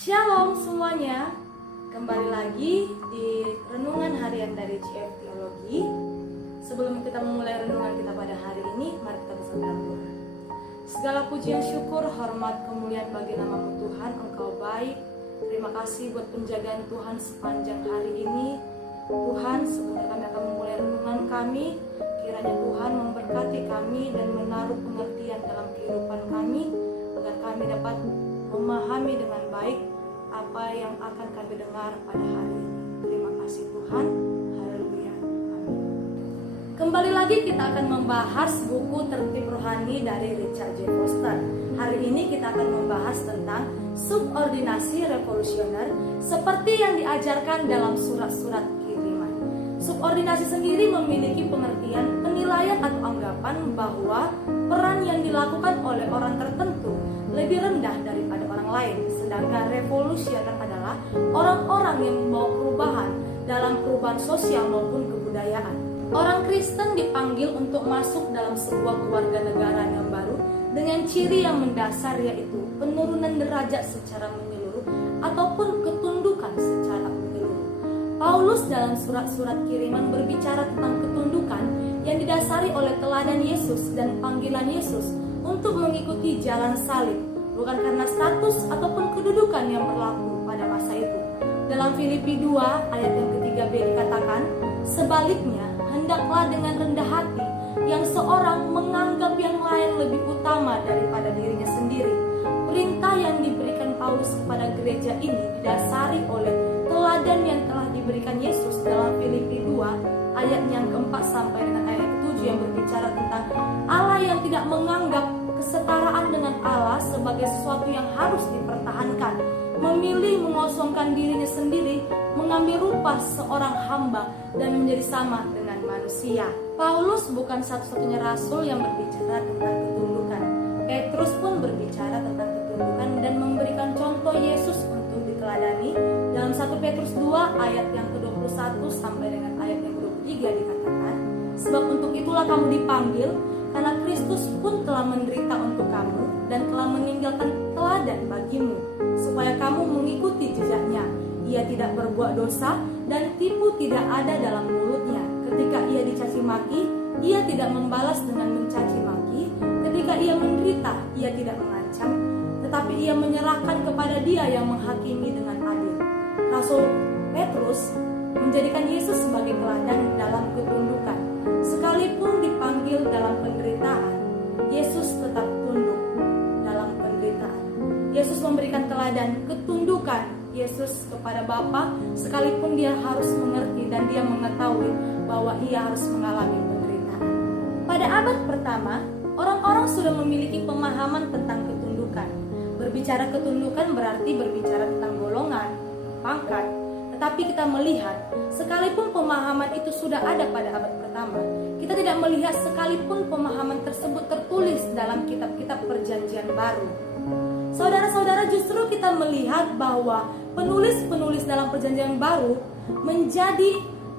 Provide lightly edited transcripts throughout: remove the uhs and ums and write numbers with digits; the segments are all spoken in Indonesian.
Shalom semuanya, kembali lagi di Renungan Harian dari CF Teologi. Sebelum kita memulai renungan kita pada hari ini, mari kita bersama doa. Segala pujian, syukur, hormat, kemuliaan bagi nama-Mu Tuhan, Engkau baik. Terima kasih buat penjagaan Tuhan sepanjang hari ini. Tuhan, sebentar kami akan memulai renungan kami. Kiranya Tuhan memberkati kami dan menaruh pengertian dalam kehidupan kami, agar kami dapat memahami dengan baik apa yang akan kami dengar pada hari ini. Terima kasih Tuhan. Haleluya. Amin. Kembali lagi kita akan membahas buku Tertib Rohani dari Richard J. Foster. Hari ini kita akan membahas tentang subordinasi revolusioner seperti yang diajarkan dalam surat-surat kiriman. Subordinasi sendiri memiliki pengertian, penilaian atau anggapan bahwa peran yang dilakukan oleh orang tertentu lebih rendah daripada orang lain. Sedangkan revolusioner adalah orang-orang yang membawa perubahan dalam perubahan sosial maupun kebudayaan. Orang Kristen dipanggil untuk masuk dalam sebuah keluarga negara yang baru dengan ciri yang mendasar, yaitu penurunan derajat secara menyeluruh ataupun ketundukan secara menyeluruh. Paulus dalam surat-surat kiriman berbicara tentang ketundukan yang didasari oleh teladan Yesus dan panggilan Yesus untuk mengikuti jalan salib, bukan karena status ataupun kedudukan yang berlaku pada masa itu. Dalam Filipi 2 ayat yang ketiga b dikatakan, sebaliknya hendaklah dengan rendah hati yang seorang menganggap yang lain lebih utama daripada dirinya sendiri. Perintah yang diberikan Paulus kepada gereja ini didasari oleh teladan yang telah diberikan Yesus dalam Filipi 2 ayat yang keempat sampai dengan ayat ke-7 yang berbicara tentang Allah yang tidak menganggap kesetaraan dengan Allah sebagai sesuatu yang harus dipertahankan, memilih mengosongkan dirinya sendiri, mengambil rupa seorang hamba dan menjadi sama dengan manusia. Paulus bukan satu-satunya rasul yang berbicara tentang ketundukan. Petrus pun berbicara tentang ketundukan dan memberikan contoh Yesus untuk diteladani. Dalam 1 Petrus 2 ayat yang ke-21 sampai dengan ayat yang ke-23 dikatakan, sebab untuk itulah kamu dipanggil, karena Kristus pun telah menderita untuk kamu dan telah meninggalkan teladan bagimu, supaya kamu mengikuti jejaknya. Ia tidak berbuat dosa dan tipu tidak ada dalam mulutnya. Ketika ia dicaci maki, ia tidak membalas dengan mencaci maki. Ketika ia menderita, ia tidak mengancam, tetapi ia menyerahkan kepada Dia yang menghakimi dengan adil. Rasul Petrus menjadikan Yesus sebagai teladan dalam ketundukan. Sekalipun dipanggil dalam penderitaan, Yesus tetap tunduk dalam penderitaan. Yesus memberikan teladan ketundukan Yesus kepada Bapa, sekalipun dia harus mengerti dan dia mengetahui bahwa ia harus mengalami penderitaan. Pada abad pertama, orang-orang sudah memiliki pemahaman tentang ketundukan. Berbicara ketundukan berarti berbicara tentang golongan, pangkat. Tetapi kita melihat, sekalipun pemahaman itu sudah ada pada abad pertama, kita tidak melihat sekalipun pemahaman tersebut tertulis dalam kitab-kitab perjanjian baru. Saudara-saudara, justru kita melihat bahwa penulis-penulis dalam perjanjian baru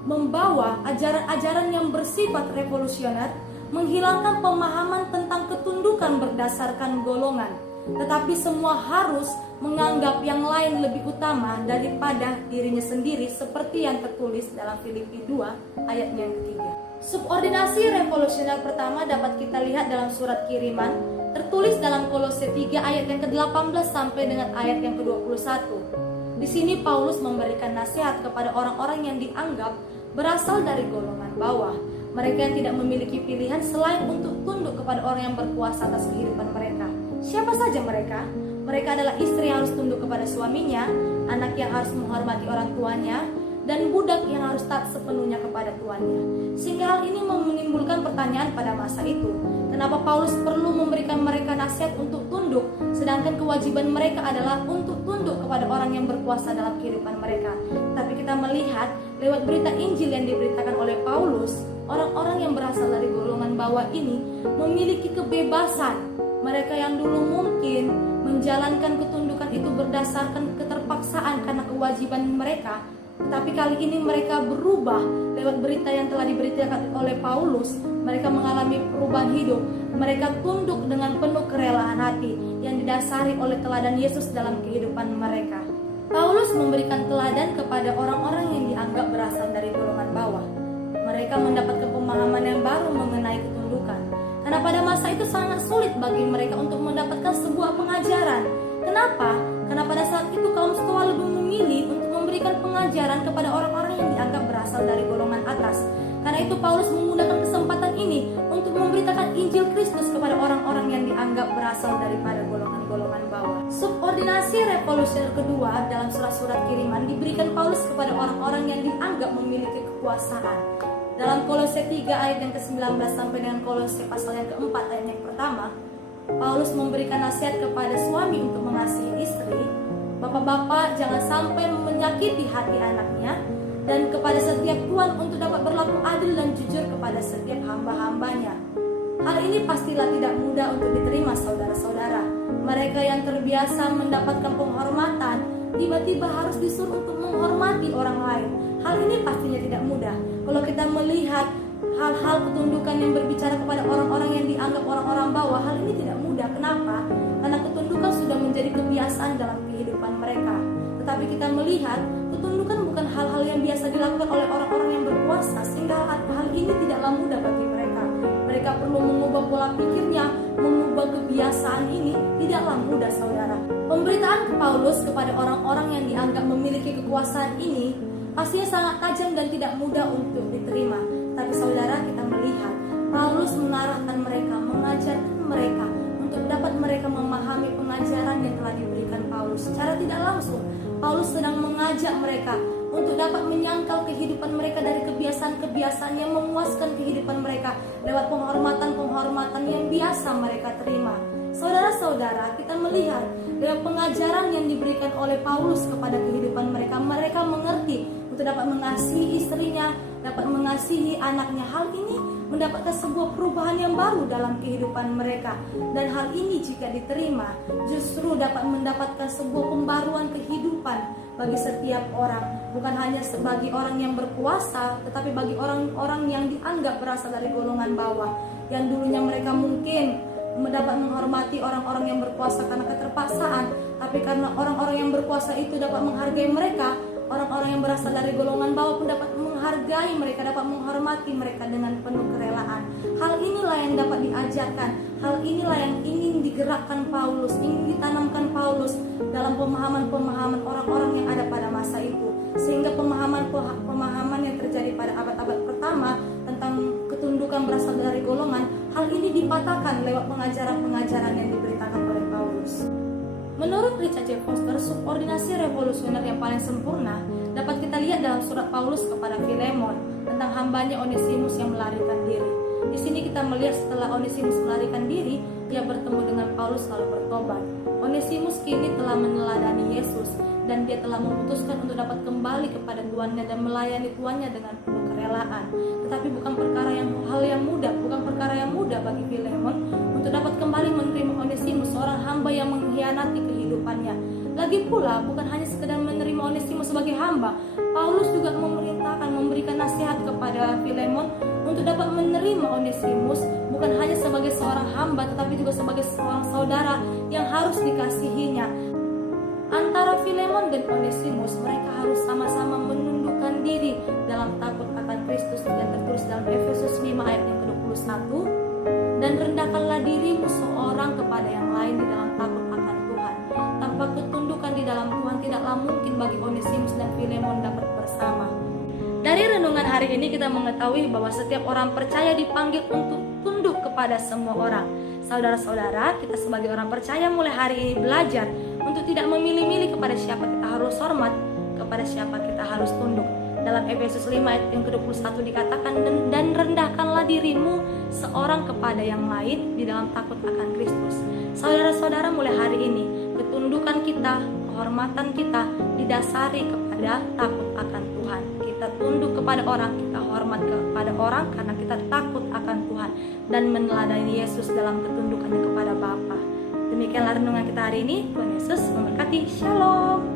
membawa ajaran-ajaran yang bersifat revolusioner, menghilangkan pemahaman tentang ketundukan berdasarkan golongan. Tetapi semua harus menganggap yang lain lebih utama daripada dirinya sendiri, seperti yang tertulis dalam Filipi 2 ayat yang ketiga. Subordinasi revolusioner pertama dapat kita lihat dalam surat kiriman, tertulis dalam Kolose 3 ayat yang ke-18 sampai dengan ayat yang ke-21. Di sini Paulus memberikan nasihat kepada orang-orang yang dianggap berasal dari golongan bawah. Mereka yang tidak memiliki pilihan selain untuk tunduk kepada orang yang berkuasa atas kehidupan mereka. Siapa saja mereka? Mereka adalah istri yang harus tunduk kepada suaminya, anak yang harus menghormati orang tuanya, dan budak yang harus taat sepenuhnya kepada tuannya. Sehingga hal ini menimbulkan pertanyaan pada masa itu, kenapa Paulus perlu memberikan mereka nasihat untuk tunduk, sedangkan kewajiban mereka adalah untuk tunduk kepada orang yang berkuasa dalam kehidupan mereka. Tapi kita melihat lewat berita Injil yang diberitakan oleh Paulus, orang-orang yang berasal dari golongan bawah ini memiliki kebebasan. Mereka yang dulu mungkin menjalankan ketundukan itu berdasarkan keterpaksaan karena kewajiban mereka, tetapi kali ini mereka berubah lewat berita yang telah diberitakan oleh Paulus. Mereka mengalami perubahan hidup. Mereka tunduk dengan penuh kerelaan hati yang didasari oleh teladan Yesus dalam kehidupan mereka. Paulus memberikan teladan kepada orang-orang yang dianggap berasal dari golongan bawah. Mereka mendapatkan pemahaman yang baru mengenai ketundukan. Karena pada masa itu sangat sulit bagi mereka untuk mendapatkan sebuah pengajaran. Kenapa? Karena pada saat itu kaum Stoa lebih memilih untuk memberikan pengajaran kepada orang-orang yang dianggap berasal dari golongan atas. Karena itu Paulus menggunakan kesempatan ini untuk memberitakan Injil Kristus kepada orang-orang yang dianggap berasal daripada golongan-golongan bawah. Subordinasi revolusioner kedua dalam surat-surat kiriman diberikan Paulus kepada orang-orang yang dianggap memiliki kekuasaan. Dalam Kolose 3 ayat yang ke-19 sampai dengan Kolose pasal yang ke-4 ayat yang pertama, Paulus memberikan nasihat kepada suami untuk mengasihi istri. Bapak-bapak jangan sampai menyakiti hati anaknya, dan kepada setiap tuan untuk dapat berlaku adil dan jujur kepada setiap hamba-hambanya. Hal ini pastilah tidak mudah untuk diterima saudara-saudara. Mereka yang terbiasa mendapatkan penghormatan tiba-tiba harus disuruh untuk menghormati orang lain. Hal ini pastinya tidak mudah. Kalau kita melihat hal-hal ketundukan yang berbicara kepada orang-orang yang dianggap orang-orang bawah, hal ini tidak mudah. Kenapa? Karena ketundukan sudah menjadi kebiasaan dalam kehidupan mereka. Tetapi kita melihat ketundukan bukan hal-hal yang biasa dilakukan oleh orang-orang yang berkuasa, sehingga hal ini tidaklah mudah bagi mereka. Mereka perlu mengubah pola pikirnya, mengubah kebiasaan ini tidaklah mudah, saudara. Pemberitaan Paulus kepada orang-orang yang dianggap memiliki kekuasaan ini pastinya sangat tajam dan tidak mudah untuk diterima. Tapi saudara, kita melihat Paulus mengarahkan mereka, mengajarkan mereka untuk dapat mereka memahami pengajaran yang telah diberikan Paulus. Secara tidak langsung, Paulus sedang mengajak mereka untuk dapat menyangkal kehidupan mereka dari kebiasaan-kebiasaan yang memuaskan kehidupan mereka lewat penghormatan-penghormatan yang biasa mereka terima. Saudara-saudara, kita melihat lewat pengajaran yang diberikan oleh Paulus kepada kehidupan mereka, mereka mengerti untuk dapat mengasihi istrinya, dapat mengasihi anaknya. Hal ini mendapatkan sebuah perubahan yang baru dalam kehidupan mereka. Dan hal ini jika diterima, justru dapat mendapatkan sebuah pembaruan kehidupan bagi setiap orang. Bukan hanya bagi orang yang berkuasa, tetapi bagi orang-orang yang dianggap berasal dari golongan bawah. Yang dulunya mereka mungkin dapat menghormati orang-orang yang berkuasa karena keterpaksaan, tapi karena orang-orang yang berkuasa itu dapat menghargai mereka, orang-orang yang berasal dari golongan bawah pun dapat menghargai mereka, dapat menghormati mereka dengan penuh kerelaan. Hal inilah yang dapat diajarkan, hal inilah yang ingin digerakkan Paulus, ingin ditanamkan Paulus dalam pemahaman-pemahaman orang-orang yang ada pada masa itu. Sehingga pemahaman yang terjadi pada abad-abad pertama tentang ketundukan berasal dari golongan, hal ini dipatahkan lewat pengajaran-pengajaran yang diberitakan oleh Paulus. Menurut Richard J. Foster, subordinasi revolusioner yang paling sempurna dapat kita lihat dalam surat Paulus kepada Filemon tentang hambanya Onesimus yang melarikan diri. Di sini kita melihat setelah Onesimus melarikan diri, ia bertemu dengan Paulus lalu bertobat. Onesimus kini telah meneladani Yesus dan dia telah memutuskan untuk dapat kembali kepada tuannya dan melayani tuannya dengan penuh kerelaan. Tetapi bukan hal yang mudah bagi Filemon untuk dapat kembali menerima Onesimus, seorang hamba yang mengkhianati kehidupannya. Lagi pula bukan hanya sekedar menerima Onesimus sebagai hamba, Paulus juga memberikan nasihat kepada Filemon untuk dapat menerima Onesimus bukan hanya sebagai seorang hamba, tetapi juga sebagai seorang saudara yang harus dikasihinya. Antara Filemon dan Onesimus, mereka harus sama-sama menundukkan diri dalam takut akan Kristus yang tertulis dalam Efesus 5 ayat yang ke-21. Dan rendahkanlah dirimu seorang kepada yang lain di dalam takut akan Tuhan. Tanpa ketundukan di dalam Tuhan, tidaklah mungkin bagi Onesimus dan Filemon dapat bersama. Dari renungan hari ini kita mengetahui bahwa setiap orang percaya dipanggil untuk tunduk kepada semua orang. Saudara-saudara, kita sebagai orang percaya mulai hari ini belajar untuk tidak memilih-milih kepada siapa kita harus hormat, kepada siapa kita harus tunduk. Dalam Efesus 5 ayat yang ke-21 dikatakan, dan rendahkanlah dirimu seorang kepada yang lain di dalam takut akan Kristus. Saudara-saudara, mulai hari ini ketundukan kita, kehormatan kita didasari kepada takut akan Tuhan. Kita tunduk kepada orang, kita hormat kepada orang karena kita takut akan Tuhan dan meneladani Yesus dalam ketundukannya kepada Bapa. Demikianlah renungan kita hari ini. Tuhan Yesus memberkati. Shalom.